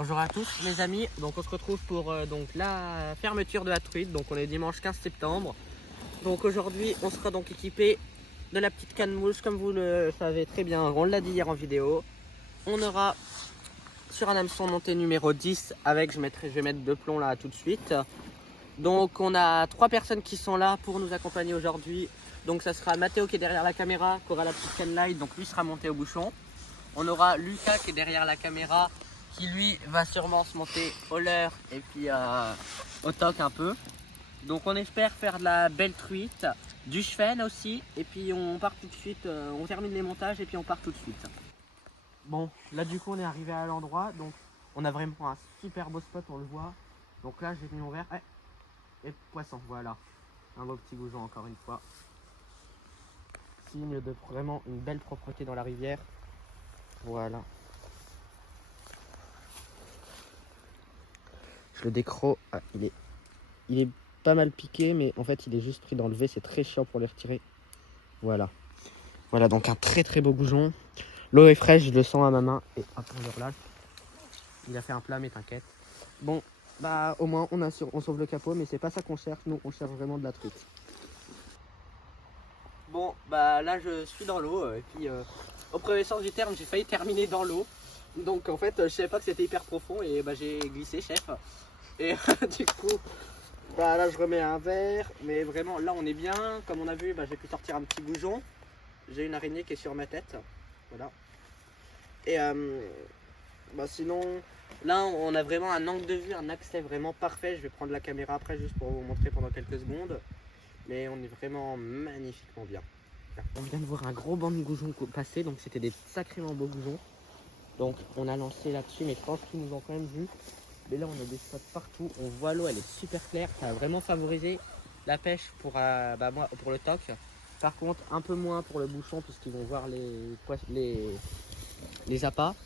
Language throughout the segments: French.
Bonjour à tous les amis, donc on se retrouve pour donc la fermeture de la truite, donc on est dimanche 15 septembre. Donc aujourd'hui on sera donc équipé de la petite canne mouche comme vous le savez très bien, on l'a dit hier en vidéo. On aura sur un hameçon monté numéro 10 avec, je vais mettre deux plombs là tout de suite. Donc on a 3 personnes qui sont là pour nous accompagner aujourd'hui. Donc ça sera Mathéo qui est derrière la caméra, qui aura la petite canne light, donc lui sera monté au bouchon. On aura Lucas qui est derrière la caméra, qui lui va sûrement se monter au leurre et puis au toc un peu. Donc on espère faire de la belle truite, du chevenne aussi, et puis on part tout de suite, on termine les montages et puis on part tout de suite. Bon, là du coup on est arrivé à l'endroit, donc on a vraiment un super beau spot, on le voit. Donc là j'ai mis mon verre, et poisson, voilà, un beau petit goujon encore une fois. Signe de vraiment une belle propreté dans la rivière, voilà. Je le décroc, il est pas mal piqué, mais en fait il est juste pris dans le V, c'est très chiant pour les retirer. Voilà. Voilà donc un très beau goujon. L'eau est fraîche, je le sens à ma main et hop on le relâche. Il a fait un plat mais t'inquiète. Bon bah au moins on sauve le capot, mais c'est pas ça qu'on cherche, nous on cherche vraiment de la truite. Bon bah là je suis dans l'eau et puis au premier sens du terme j'ai failli terminer dans l'eau. Donc en fait je savais pas que c'était hyper profond et bah j'ai glissé chef. Et du coup bah là je remets un verre, mais vraiment là on est bien. Comme on a vu, bah, j'ai pu sortir un petit goujon. J'ai une araignée qui est sur ma tête. Voilà. Et bah sinon là on a vraiment un angle de vue, un accès vraiment parfait. Je vais prendre la caméra après juste pour vous montrer pendant quelques secondes. Mais on est vraiment magnifiquement bien. On vient de voir un gros banc de goujons passer, donc c'était des sacrément beaux goujons. Donc on a lancé là-dessus, mais je pense qu'ils nous ont quand même vu. Mais là on a des spots partout, on voit l'eau, elle est super claire, ça a vraiment favorisé la pêche pour, moi, pour le toc. Par contre un peu moins pour le bouchon puisqu'ils vont voir les appâts.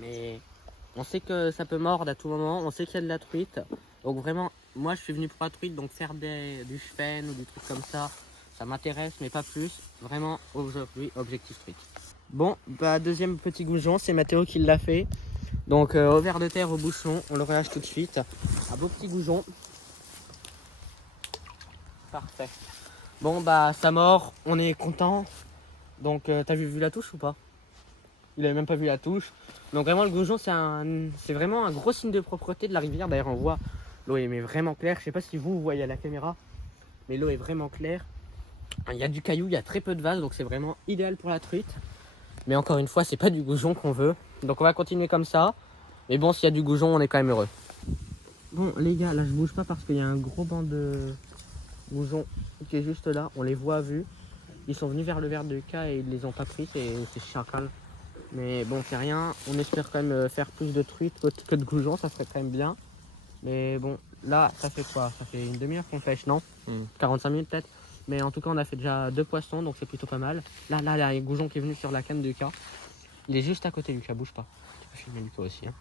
Mais on sait que ça peut mordre à tout moment, on sait qu'il y a de la truite. Donc vraiment, moi je suis venu pour la truite, donc faire du chevenne ou des trucs comme ça, ça m'intéresse mais pas plus. Vraiment aujourd'hui, objectif truite. Bon, bah deuxième petit goujon, c'est Mathéo qui l'a fait. Donc au ver de terre, au bouchon, on le relâche tout de suite. Un beau petit goujon. Parfait. Bon bah ça mord, on est content. Donc t'as vu la touche ou pas? Il avait même pas vu la touche. Donc vraiment le goujon c'est vraiment un gros signe de propreté de la rivière. D'ailleurs on voit l'eau est vraiment claire. Je sais pas si vous voyez à la caméra, mais l'eau est vraiment claire. Il y a du caillou, il y a très peu de vase, donc c'est vraiment idéal pour la truite. Mais encore une fois, c'est pas du goujon qu'on veut. Donc on va continuer comme ça. Mais bon, s'il y a du goujon, on est quand même heureux. Bon les gars, là je bouge pas parce qu'il y a un gros banc de goujons qui est juste là. On les voit à vue. Ils sont venus vers le verre de Lucas et ils les ont pas pris, c'est chacal. Mais bon, c'est rien. On espère quand même faire plus de truites que de goujons, ça serait quand même bien. Mais bon, là, ça fait quoi? Ça fait une demi-heure qu'on pêche, non? 45 minutes peut-être. Mais en tout cas, on a fait déjà 2 poissons, donc c'est plutôt pas mal. Là, il y a un goujon qui est venu sur la canne de Lucas. Il est juste à côté, Lucas, bouge pas. Tu peux filmer Lucas aussi. Hein.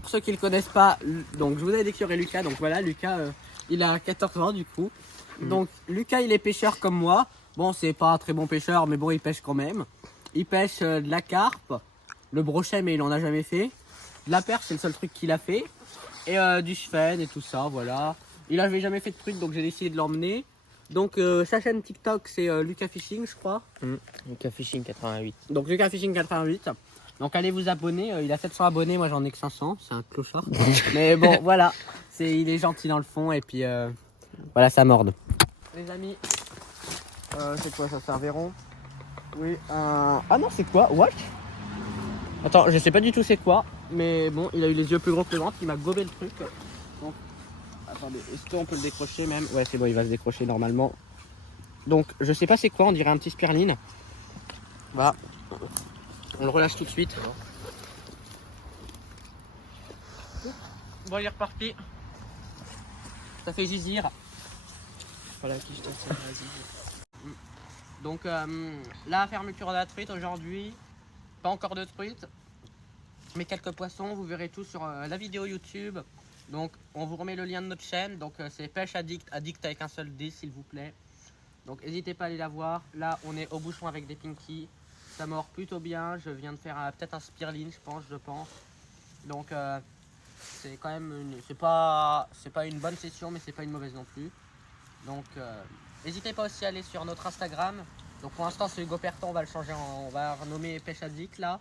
Pour ceux qui ne le connaissent pas, donc je vous avais dit qu'il y aurait Lucas. Donc voilà, Lucas, il a 14 ans du coup. Donc Lucas, il est pêcheur comme moi. Bon, c'est pas un très bon pêcheur, mais bon, il pêche quand même. Il pêche de la carpe, le brochet, mais il en a jamais fait. De la perche, c'est le seul truc qu'il a fait. Et du chevenne et tout ça, voilà. Il avait jamais fait de truc, donc j'ai décidé de l'emmener. Donc sa chaîne TikTok, c'est Lucas Fishing, je crois. Lucas Fishing 88. Donc Lucas Fishing 88. Donc allez vous abonner, il a 700 abonnés, moi j'en ai que 500, c'est un clochard. Mais bon voilà, il est gentil dans le fond et puis voilà, ça morde. Les amis, c'est quoi ça, Cerveron? Oui, ah non, c'est quoi? What? Attends, je sais pas du tout c'est quoi, mais bon, il a eu les yeux plus gros que le ventre, il m'a gobé le truc. Donc, attendez, est-ce qu'on peut le décrocher même? Ouais, c'est bon, il va se décrocher normalement. Donc, je sais pas c'est quoi, on dirait un petit spirline. Voilà. On le relâche tout de suite. Bon, il est reparti. Ça fait zizir. Voilà qui je t'en sais, vas-y. Donc, la fermeture de la truite aujourd'hui. Pas encore de truite. Je mets quelques poissons, vous verrez tout sur la vidéo YouTube. Donc on vous remet le lien de notre chaîne. Donc c'est Pêche Addict, Addict avec un seul D s'il vous plaît. Donc n'hésitez pas à aller la voir. Là on est au bouchon avec des pinky. Ça mord plutôt bien. Je viens de faire peut-être un spirline je pense. Donc c'est quand même c'est pas une bonne session mais c'est pas une mauvaise non plus. Donc n'hésitez pas aussi à aller sur notre Instagram. Donc pour l'instant c'est Hugo Perton, on va le changer, on va renommer Pêche Addict là.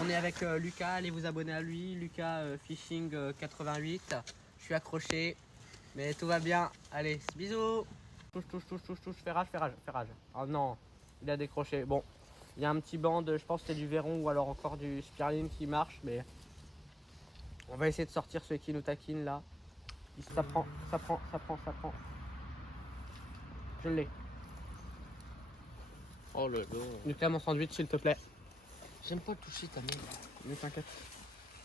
On est avec Lucas, allez vous abonner à lui, Lucas Fishing 88. Je suis accroché, mais tout va bien. Allez, bisous. Touche, fais rage. Oh non, il a décroché. Bon, il y a un petit bande, je pense que c'est du verron ou alors encore du spirline qui marche, mais on va essayer de sortir celui qui nous taquine là. Ça prend. Je l'ai. Oh là là. Lucas, mon sandwich s'il te plaît. J'aime pas toucher ta main. Mais t'inquiète.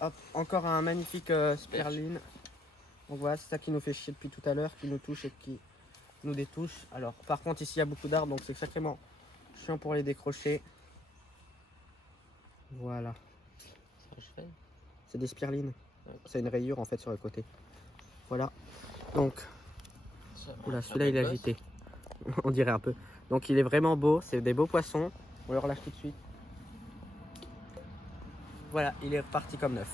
Hop, encore un magnifique spirline. Donc voilà, c'est ça qui nous fait chier depuis tout à l'heure, qui nous touche et qui nous détouche. Alors, par contre, ici il y a beaucoup d'arbres, donc c'est sacrément chiant pour les décrocher. Voilà. C'est des spirlines. C'est une rayure en fait sur le côté. Voilà. Donc, oula, celui-là il est agité. On dirait un peu. Donc il est vraiment beau, c'est des beaux poissons. On le relâche tout de suite. Voilà, il est reparti comme neuf.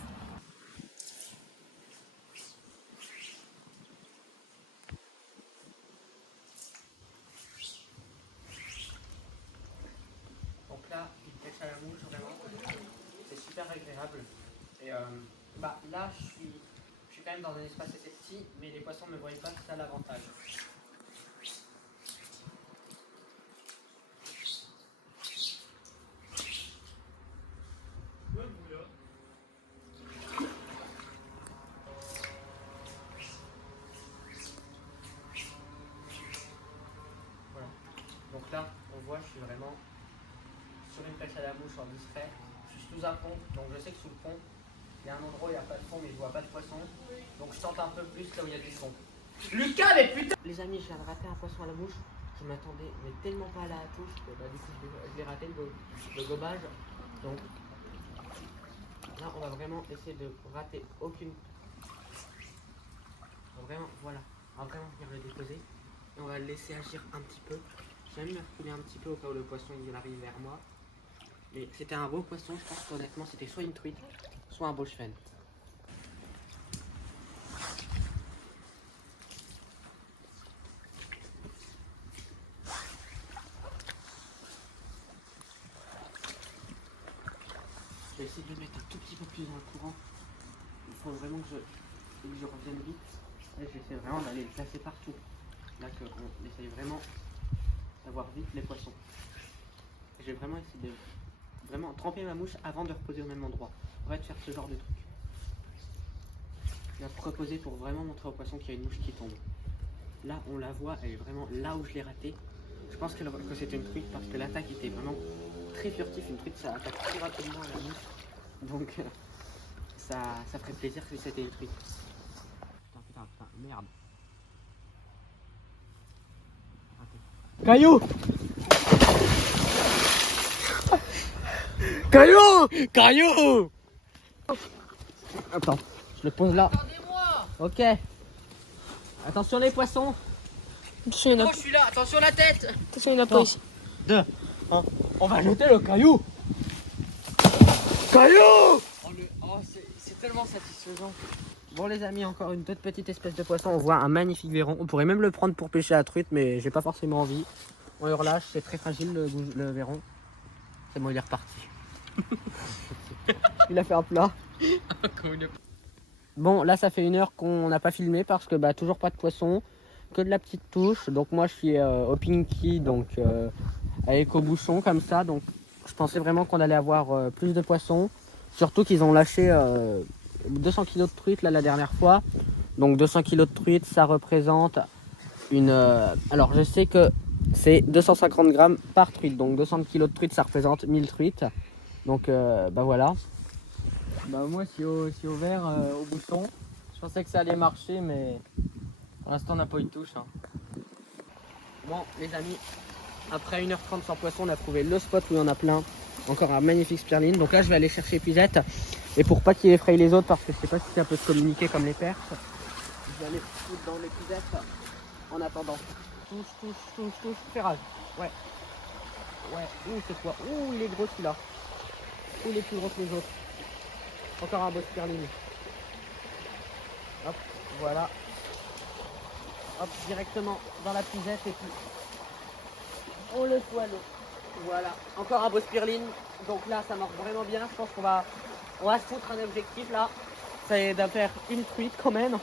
Donc là, il pêche à la mouche, vraiment. C'est super agréable. Et là, je suis quand même dans un espace assez petit, mais les poissons ne me voient pas, c'est ça l'avantage. Voilà. Donc là, on voit, je suis vraiment sur une pêche à la mouche en discret. Je suis sous un pont, donc je sais que sous le pont, il y a un endroit où il n'y a pas de fond, mais je vois pas de poisson. Donc je tente un peu plus là où il y a du fond. Lucas, mais putain! Les amis, je viens de rater un poisson à la mouche. Je m'attendais mais tellement pas à la touche que du coup je l'ai raté le gobage. Donc là, on va vraiment essayer de rater aucune. Vraiment, voilà. On va vraiment venir le déposer. Et on va le laisser agir un petit peu. J'ai même reculer un petit peu au cas où le poisson il arrive vers moi. Mais c'était un beau poisson, je pense qu'honnêtement c'était soit une truite, soit un beau cheven. Je vais essayer de le mettre un tout petit peu plus dans le courant. Il faut vraiment que je revienne vite. Là j'essaie vraiment d'aller le placer partout. Là on essaye vraiment d'avoir vite les poissons. J'ai vraiment essayé de vraiment tremper ma mouche avant de reposer au même endroit. On va faire ce genre de truc. Je vais reposer pour vraiment montrer au poisson qu'il y a une mouche qui tombe. Là on la voit, elle est vraiment là où je l'ai ratée. Je pense que c'était une truite parce que l'attaque était vraiment très furtive. Une truite ça attaque très rapidement la mouche. Donc ça ferait plaisir si c'était une truite. Putain, merde. Caillou! Caillou! Attends, je le pose là. Attendez-moi! Ok. Attention les poissons. Attention, il y en a, Je suis là, attention la tête. attention, il y en a pas ici. 2, 1. On va jeter le caillou. Caillou! C'est tellement satisfaisant. Bon les amis, encore une toute petite espèce de poisson. On voit un magnifique verron. On pourrait même le prendre pour pêcher à la truite, mais j'ai pas forcément envie. On le relâche, c'est très fragile le verron. C'est bon, il est reparti. Il a fait un plat. Bon, là ça fait 1 heure qu'on n'a pas filmé parce que toujours pas de poisson, que de la petite touche. Donc moi je suis au pinky, donc avec au bouchon comme ça. Donc je pensais vraiment qu'on allait avoir plus de poissons. Surtout qu'ils ont lâché 200 kg de truite là la dernière fois. Donc 200 kg de truite, ça représente une... alors je sais que c'est 250 grammes par truite. Donc 200 kg de truite, ça représente 1000 truites. Donc voilà. Moi si au vert, au bouchon, je pensais que ça allait marcher, mais pour l'instant on n'a pas eu de touche. Hein. Bon les amis, après 1h30 sans poisson, on a trouvé le spot où il y en a plein. Encore un magnifique spirline. Donc là je vais aller chercher Puisette. Et pour pas qu'il effraie les autres, parce que je sais pas si ça peut se communiquer comme les perches, je vais aller foutre dans l'épisode en attendant. Touche, ferrage. Ouais. Ouais, ouh, c'est quoi? Ouh, il est gros celui-là. Ouh, il est plus gros que les autres. Encore un beau spirline. Hop, voilà. Hop, directement dans la pisette et puis on le fout à l'eau. Voilà, encore un beau spirline. Donc là, ça marche vraiment bien. Je pense on va se foutre un objectif là. C'est d'en faire une truite quand même.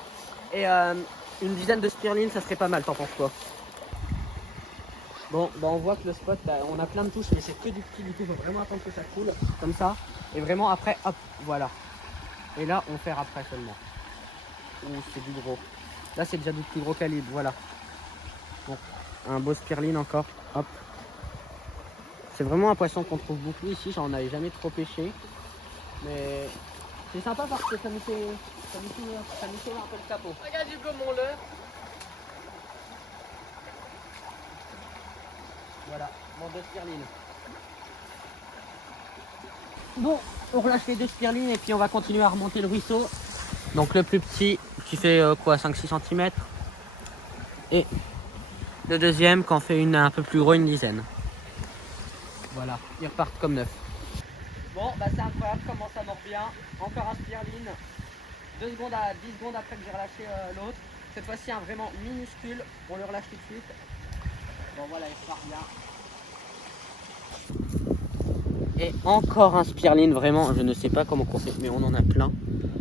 Et une dizaine de spirlines, ça serait pas mal, t'en penses quoi? Bon, bah on voit que le spot, on a plein de touches, mais c'est que du petit, du coup, faut vraiment attendre que ça coule, comme ça. Et vraiment après, hop, voilà. Et là, on fait après seulement. Ouh, c'est du gros. Là, c'est déjà du plus gros calibre, voilà. Bon, un beau spirline encore, hop. C'est vraiment un poisson qu'on trouve beaucoup ici, j'en avais jamais trop pêché. Mais c'est sympa parce que ça nous sauve un peu le capot. Regarde du mon leurre. Voilà, mon deux spirlines. Bon, on relâche les deux spirlines et puis on va continuer à remonter le ruisseau. Donc le plus petit qui fait quoi, 5-6 cm. Et le deuxième qui en fait un peu plus gros, une dizaine. Voilà, ils repartent comme neuf. Bon, bah c'est incroyable comment ça mord bien. Encore un spirline. 10 secondes après que j'ai relâché l'autre. Cette fois-ci un vraiment minuscule. On le relâche tout de suite. Bon voilà, il repart bien. Et encore un spirline, vraiment, je ne sais pas comment on fait, mais on en a plein.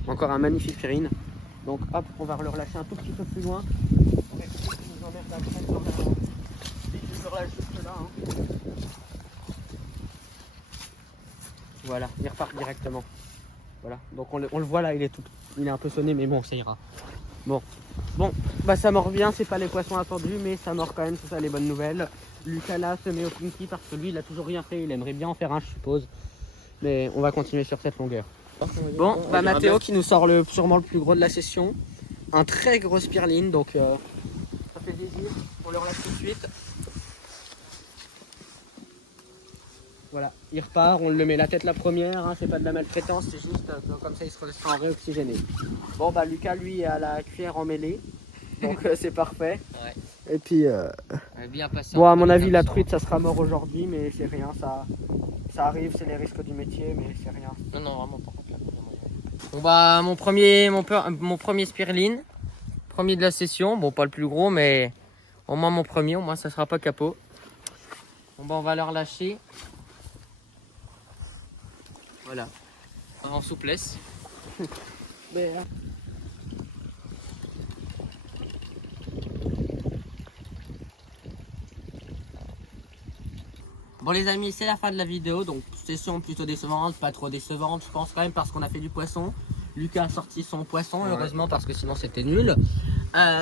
Encore un magnifique spirline. Donc hop, on va le relâcher un tout petit peu plus loin. On va essayer qu'il nous emmerde après sur la... Je le relâche juste là. Hein. Voilà, il repart directement. Voilà, donc on le voit là, il est un peu sonné, mais bon, ça ira. Bon, bah ça mord bien, c'est pas les poissons attendus, mais ça mord quand même, c'est ça les bonnes nouvelles. Lucas là se met au pinky parce que lui, il a toujours rien fait, il aimerait bien en faire un, je suppose. Mais on va continuer sur cette longueur. Bon, bah Mathéo qui nous sort sûrement le plus gros de la session. Un très gros spirline, donc ça fait plaisir. On le relâche tout de suite. Voilà, il repart, on le met la tête la première, hein, c'est pas de la maltraitance, c'est juste comme ça il sera réoxygéné. Bon bah Lucas lui a la cuillère emmêlée, donc c'est parfait. Ouais. Et puis bien passé, bon à mon avis la truite ça sera mort aujourd'hui, mais c'est rien, ça arrive, c'est les risques du métier, mais c'est rien. Non vraiment pas. Bon bah mon premier spirline, premier de la session, bon pas le plus gros mais au moins mon premier, au moins ça sera pas capot. Bon bah on va le relâcher. Voilà, en souplesse. Bon les amis, c'est la fin de la vidéo, donc session plutôt décevante, pas trop décevante je pense quand même parce qu'on a fait du poisson. Lucas a sorti son poisson, heureusement parce que sinon c'était nul.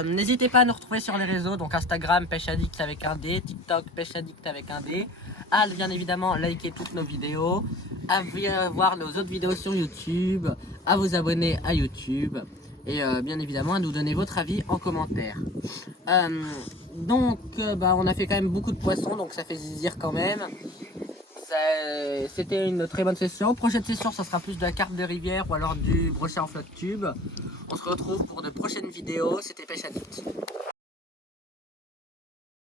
N'hésitez pas à nous retrouver sur les réseaux, donc Instagram Pêche Addict avec un D, TikTok Pêche Addict avec un D. À bien évidemment liker toutes nos vidéos, à voir nos autres vidéos sur YouTube, à vous abonner à YouTube et bien évidemment à nous donner votre avis en commentaire. Donc bah, on a fait quand même beaucoup de poissons, donc ça fait zizir quand même. C'était une très bonne session. Prochaine session, ça sera plus de la carpe de rivière ou alors du brochet en flotte tube. On se retrouve pour de prochaines vidéos. C'était Pêche Addict.